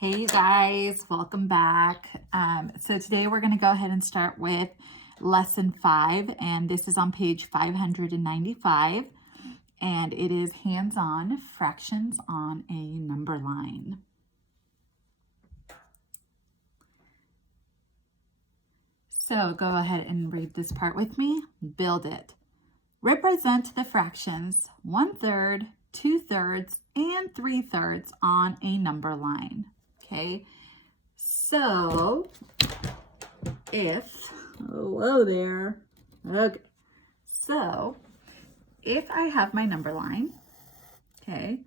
Hey guys, welcome back. So today we're going to go ahead and start with lesson 5, and this is on page 595, and it is hands-on fractions on a number line. So go ahead and read this part with me. Build it. Represent the fractions 1/3, 2/3, and 3/3 on a number line. Okay, so hello there. Okay, so if I have my number line, okay,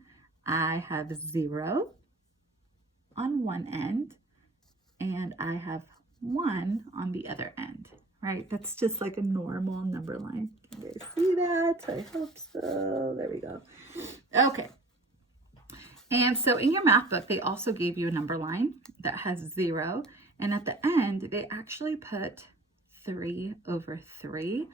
I have 0 on one end and I have 1 on the other end, right? That's just like a normal number line. Can you guys see that? I hope so. There we go. Okay. And so in your math book, they also gave you a number line that has 0. And at the end, they actually put 3/3,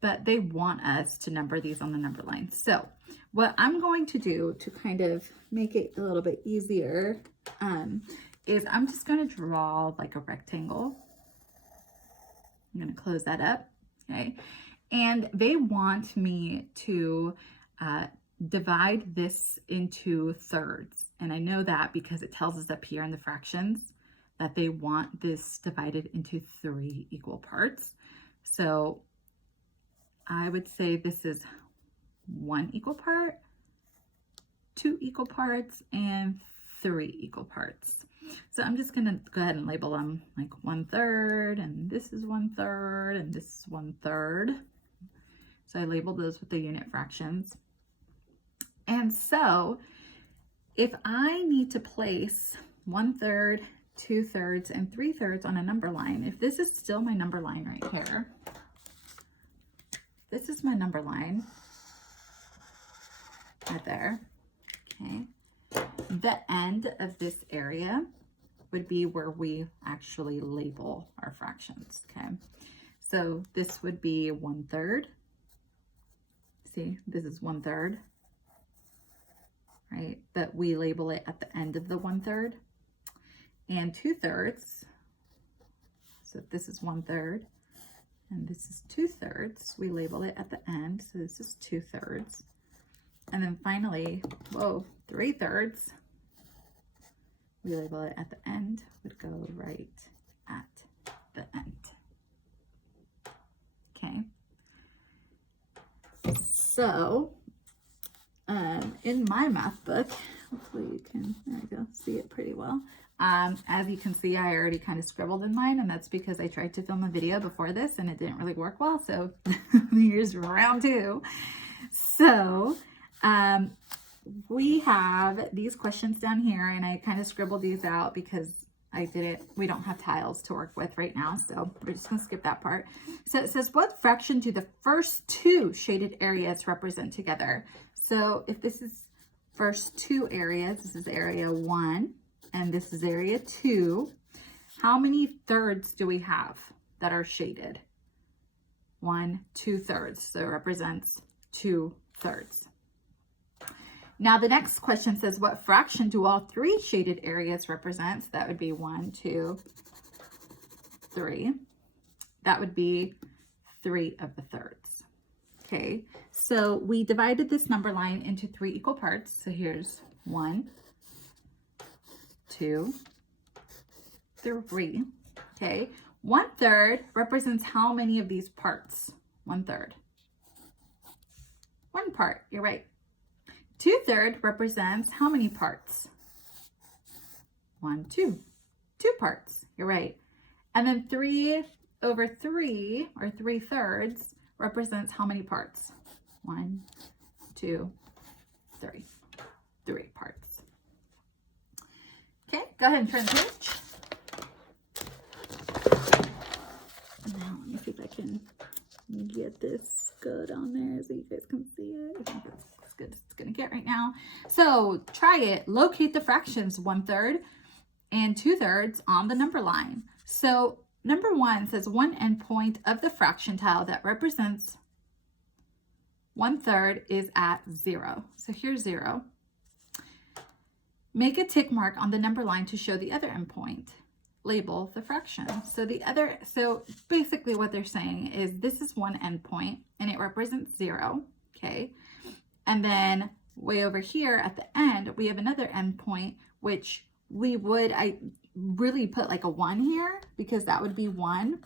but they want us to number these on the number line. So what I'm going to do to kind of make it a little bit easier is I'm just going to draw like a rectangle. I'm going to close that up, okay? And they want me to divide this into thirds. And I know that because it tells us up here in the fractions that they want this divided into 3 equal parts. So I would say this is 1 equal part, 2 equal parts, and 3 equal parts. So I'm just gonna go ahead and label them like 1/3, and this is 1/3, and this is 1/3. So I labeled those with the unit fractions. And so if I need to place 1/3, 2/3, and 3/3 on a number line, if this is still my number line right here, this is my number line right there, okay? The end of this area would be where we actually label our fractions, okay? So this would be 1/3. See, this is 1/3, right? But we label it at the end of the 1/3. And 2/3, so this is 1/3, and this is 2/3. We label it at the end, so this is 2/3. And then finally, 3/3. We label it at the end, would go right at the end. Okay. So, in my math book, hopefully you can, there we go, see it pretty well. As you can see, I already kind of scribbled in mine, and that's because I tried to film a video before this and it didn't really work well. So here's round 2. So, we have these questions down here, and I kind of scribbled these out because we don't have tiles to work with right now, so we're just gonna skip that part. So it says, what fraction do the first 2 shaded areas represent together? So if this is first 2 areas, this is area 1 and this is area 2, how many thirds do we have that are shaded? 1, 2/3, so it represents 2/3. Now the next question says, what fraction do all 3 shaded areas represent? So that would be 1, 2, 3. That would be 3/3. Okay, so we divided this number line into 3 equal parts. So here's 1, 2, 3. Okay, 1/3 represents how many of these parts? 1/3. 1 part, you're right. 2/3 represents how many parts? 1, 2. 2 parts, you're right. And then 3/3, or 3/3, represents how many parts? 1, 2, 3. 3 parts. Okay, go ahead and turn the page. Now, let me see if I can get this good on there so you guys can see it. I think that's as good as it's gonna get right now. So try it. Locate the fractions 1/3 and 2/3 on the number line. So number 1 says one endpoint of the fraction tile that represents 1/3 is at 0. So here's 0. Make a tick mark on the number line to show the other endpoint. Label the fraction. So basically what they're saying is this is one endpoint and it represents 0, okay? And then way over here at the end, we have another endpoint, which I really put like a 1 here because that would be 1.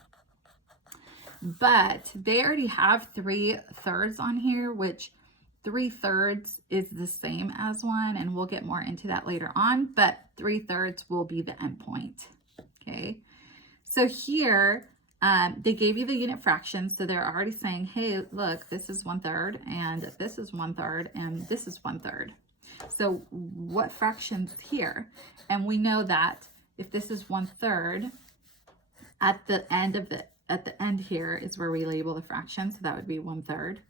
But they already have 3/3 on here, which 3/3 is the same as 1, and we'll get more into that later on, but 3/3 will be the endpoint, okay? So here, they gave you the unit fractions, so they're already saying, hey, look, this is 1/3, and this is 1/3, and this is 1/3. So what fraction's here? And we know that if this is 1/3, at the end here is where we label the fraction, so that would be 1/3.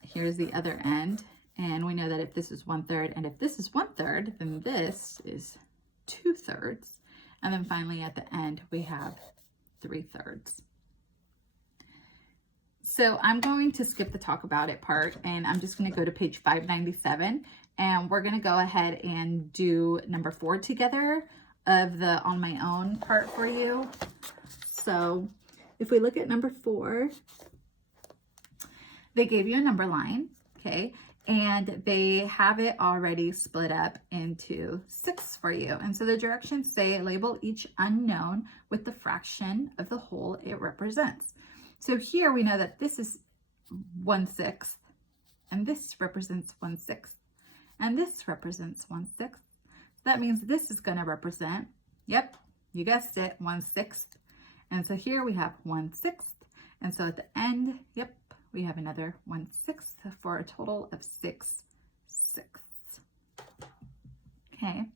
Here's the other end, and we know that if this is 1/3 and if this is 1/3, then this is 2/3. And then finally at the end, we have 3/3. So I'm going to skip the talk about it part, and I'm just going to go to page 597, and we're going to go ahead and do number 4 together of the on my own part for you. So if we look at number 4, they gave you a number line, okay? And they have it already split up into 6 for you. And so the directions say label each unknown with the fraction of the whole it represents. So here we know that this is 1/6, and this represents 1/6, and this represents 1/6. So that means this is going to represent, yep, you guessed it, 1/6. And so here we have 1/6. And so at the end, yep, we have another 1/6 for a total of 6/6. Okay,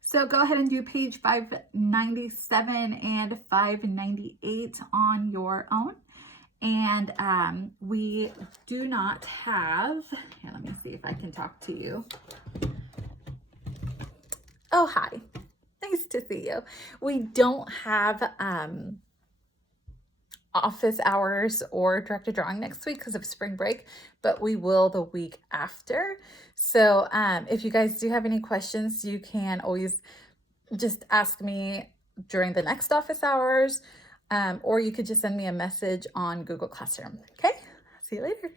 so go ahead and do page 597 and 598 on your own. And we do not have, here, let me see if I can talk to you. Oh, hi, nice to see you. We don't have office hours or directed drawing next week because of spring break, but we will the week after. So if you guys do have any questions, you can always just ask me during the next office hours, or you could just send me a message on Google Classroom. Okay, see you later.